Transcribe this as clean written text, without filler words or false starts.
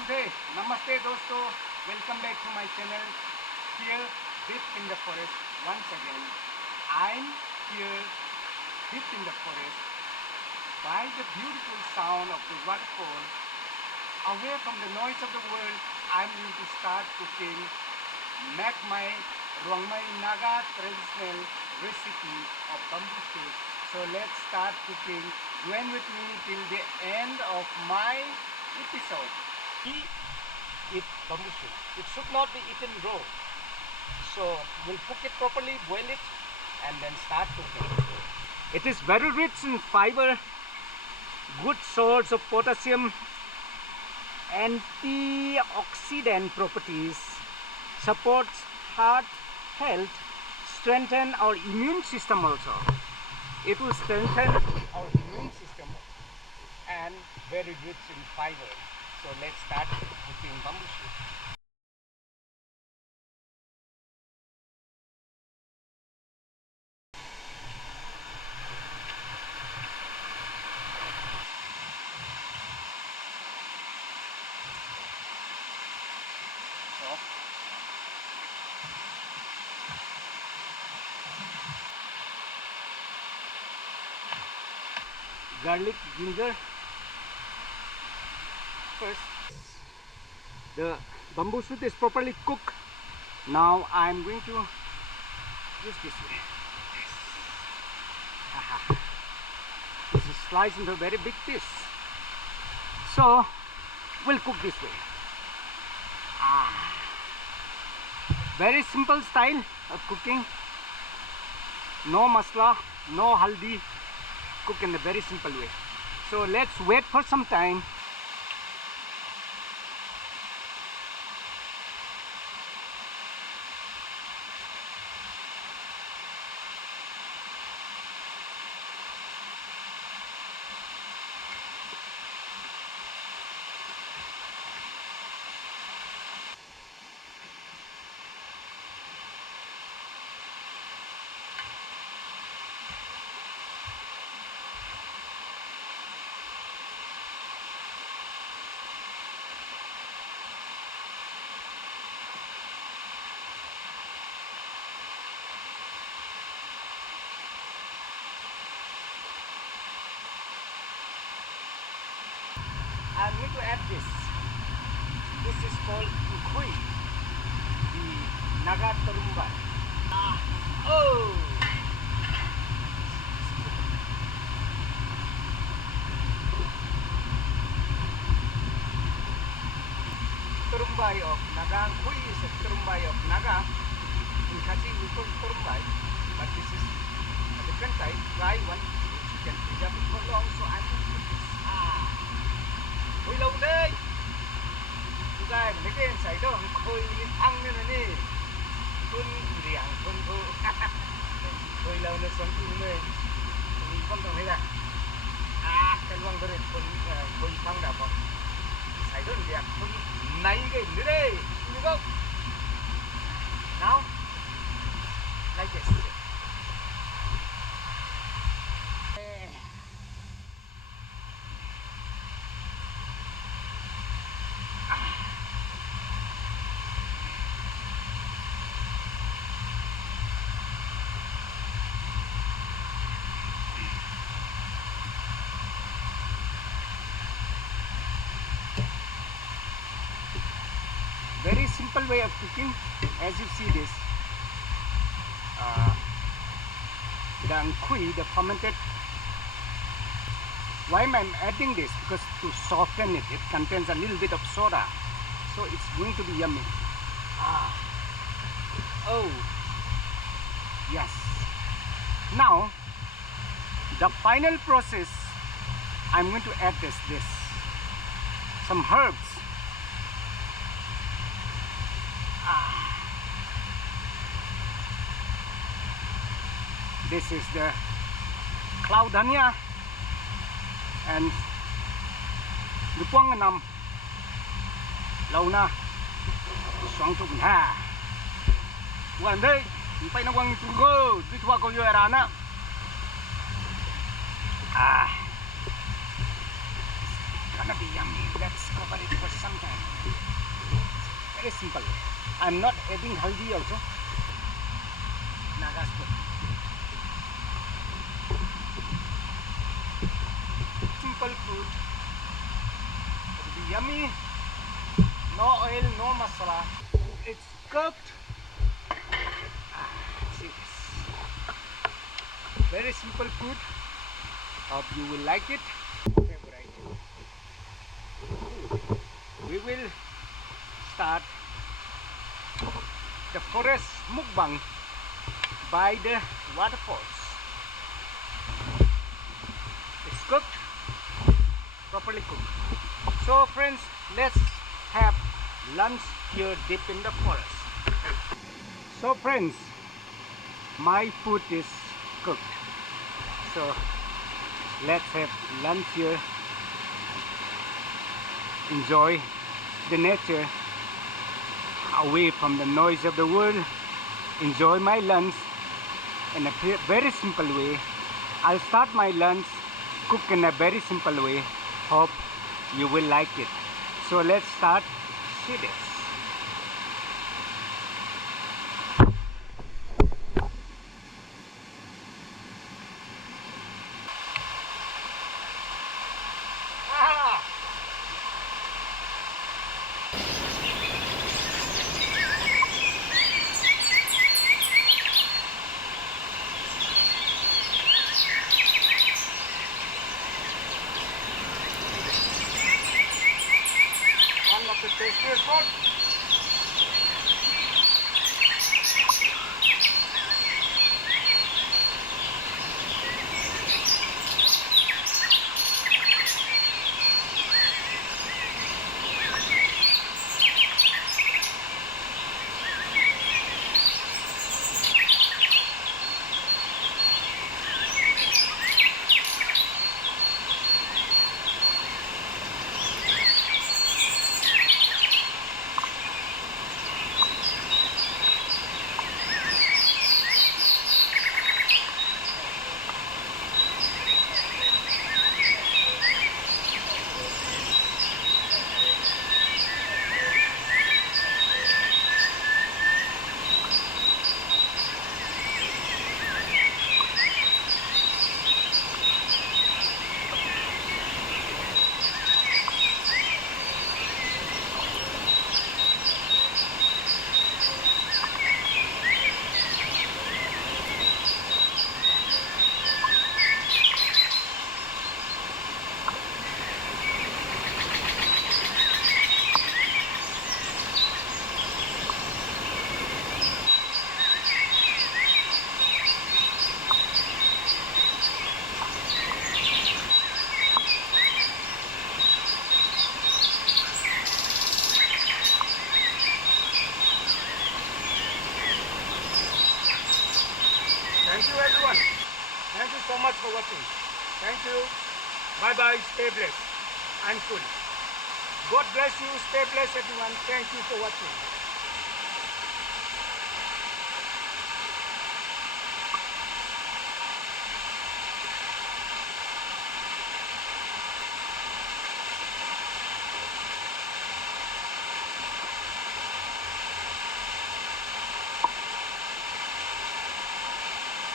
today. Namaste dosto. Welcome back to my channel. Here deep in the forest once again. I'm here deep in the forest by the beautiful sound of the waterfall. Away from the noise of the world, I'm going to start cooking. Make my Rongmei Naga traditional recipe of bamboo shoot. So let's start cooking. Join with me till the end of my episode. We eat bamboo shoot. It should not be eaten raw. So we'll cook it properly, boil it, and then start cooking. It is very rich in fiber, good source of potassium, antioxidant properties, supports heart health, strengthen our immune system also. It will strengthen our immune system and very rich in fiber. So let's start cooking bamboo shoot. Garlic, ginger. First, the bamboo shoot is properly cooked. Now I'm going to use this way. This is sliced into a very big piece. So we'll cook this way. Very simple style of cooking. No masala, no haldi. Cook in a very simple way. So let's wait for some time. I'm going to add this. This is called ukhui, the Naga Turumbai. Turumbai of Naga. Ukhui is a Turumbai of Naga. In Kachi we call Turumbai, but this is a different type, dry one, which you can preserve it for long. So I'm going to put this. Ôi lâu đây chúng ta mấy cái sấy đó khôi ăn nên là đi tuân riêng tuân thu khôi lâu nó sống tu này mình không cần thấy là cái luang đó tuân khôi phong đạo bọc sấy đó riêng tuân này cái nữa đây đúng không now like this. Very simple way of cooking. As you see this, the angkui, the fermented. Why am I adding this? Because to soften it, it contains a little bit of soda, so it's going to be yummy. Oh, yes. Now, the final process, I'm going to add this some herbs. This is the cloud dhania and lupang nam lâu na xoang chục ha quan đây phải nó quăng tu go đi qua coi như là na gonna be yummy. Let's cover it for some time. Very simple. I'm not adding haldi also. Naga food. Simple food. It'll be yummy. No oil, no masala. It's cooked. See this. Very simple food. Hope you will like it. Favorite. We will start the forest mukbang by the waterfalls. It's cooked, properly cooked. So friends, let's have lunch here deep in the forest. So friends, my food is cooked. So let's have lunch here. Enjoy the nature away from the noise of the world. Enjoy my lunch in a very simple way. I'll start my lunch cook in a very simple way. Hope you will like it. So let's start. See this. One of the tastiest food. Thank you everyone. Thank you so much for watching. Thank you. Bye bye. Stay blessed. I'm full. God bless you. Stay blessed everyone. Thank you for watching.